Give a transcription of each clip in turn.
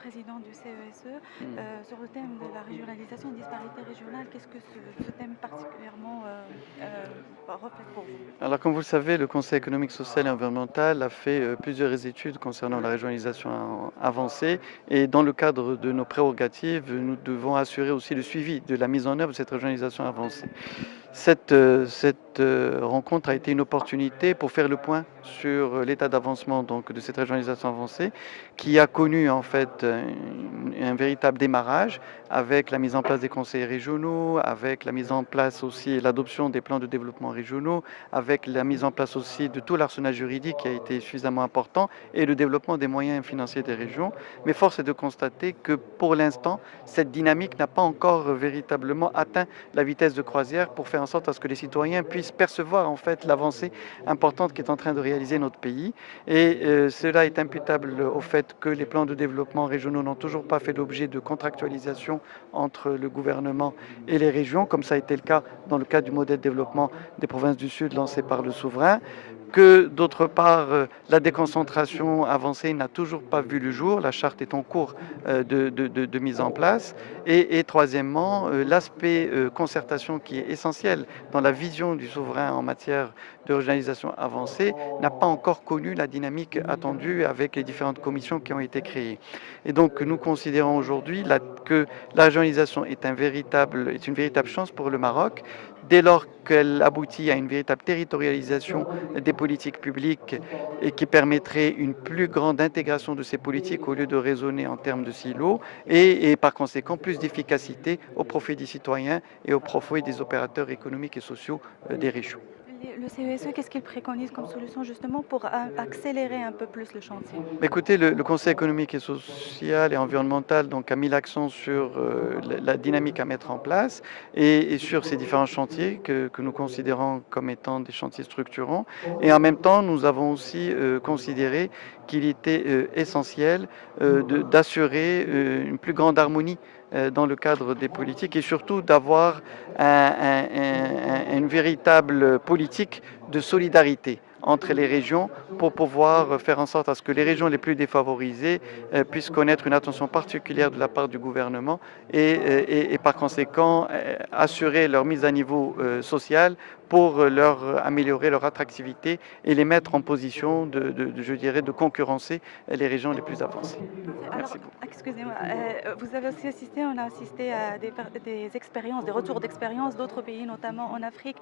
président du CESE. Mmh. Sur le thème de la régionalisation et disparité régionale, qu'est-ce que ce thème particulièrement reflète pour vous? Alors, comme vous le savez, le Conseil économique, social et environnemental a fait plusieurs études concernant la régionalisation avancée et dans le cadre de nos prérogatives, nous devons assurer aussi le suivi de la mise en œuvre de cette régionalisation avancée. Cette rencontre a été une opportunité pour faire le point sur l'état d'avancement donc de cette régionalisation avancée qui a connu en fait un véritable démarrage avec la mise en place des conseils régionaux, avec la mise en place aussi et l'adoption des plans de développement régionaux, avec la mise en place aussi de tout l'arsenal juridique qui a été suffisamment important et le développement des moyens financiers des régions. Mais force est de constater que pour l'instant, cette dynamique n'a pas encore véritablement atteint la vitesse de croisière pour faire en sorte à ce que les citoyens puissent percevoir en fait l'avancée importante qu'est en train de réaliser notre pays. Et cela est imputable au fait que les plans de développement régionaux n'ont toujours pas fait l'objet de contractualisation entre le gouvernement et les régions, comme ça a été le cas dans le cadre du modèle de développement des provinces du Sud lancé par le souverain, que d'autre part, la déconcentration avancée n'a toujours pas vu le jour, la charte est en cours de mise en place, et troisièmement, l'aspect concertation qui est essentiel dans la vision du souverain en matière de régionalisation avancée n'a pas encore connu la dynamique attendue avec les différentes commissions qui ont été créées. Et donc nous considérons aujourd'hui que la régionalisation est une véritable chance pour le Maroc, dès lors qu'elle aboutit à une véritable territorialisation des politiques publiques et qui permettrait une plus grande intégration de ces politiques au lieu de raisonner en termes de silos et par conséquent plus d'efficacité au profit des citoyens et au profit des opérateurs économiques et sociaux des régions. Le CESE, qu'est-ce qu'il préconise comme solution justement pour accélérer un peu plus le chantier? Écoutez, le Conseil économique et social et environnemental donc, a mis l'accent sur la dynamique à mettre en place et sur ces différents chantiers que nous considérons comme étant des chantiers structurants. Et en même temps, nous avons aussi considéré qu'il était essentiel d'assurer une plus grande harmonie dans le cadre des politiques et surtout d'avoir une véritable politique de solidarité entre les régions pour pouvoir faire en sorte à ce que les régions les plus défavorisées puissent connaître une attention particulière de la part du gouvernement et par conséquent assurer leur mise à niveau social pour leur améliorer leur attractivité et les mettre en position je dirais, de concurrencer les régions les plus avancées. Alors, Merci beaucoup. excusez-moi, vous avez aussi assisté, on a assisté à des expériences, des retours d'expérience d'autres pays, notamment en Afrique.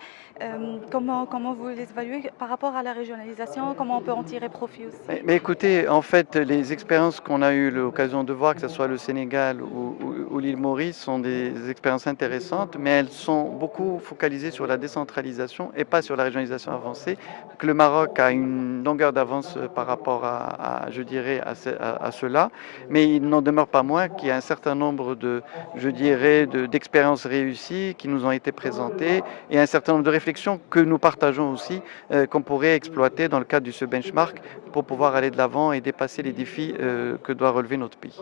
Comment vous les évaluez par rapport à la régionalisation? Comment on peut en tirer profit aussi? Mais écoutez, en fait, les expériences qu'on a eu l'occasion de voir, que ce soit le Sénégal ou l'île Maurice, sont des expériences intéressantes, mais elles sont beaucoup focalisées sur la décentralisation et pas sur la régionalisation avancée. Que le Maroc a une longueur d'avance par rapport je dirais, à cela, mais il n'en demeure pas moins qu'il y a un certain nombre je dirais, d'expériences réussies qui nous ont été présentées et un certain nombre de réflexions que nous partageons aussi, qu'on pourrait exploiter dans le cadre de ce benchmark pour pouvoir aller de l'avant et dépasser les défis que doit relever notre pays.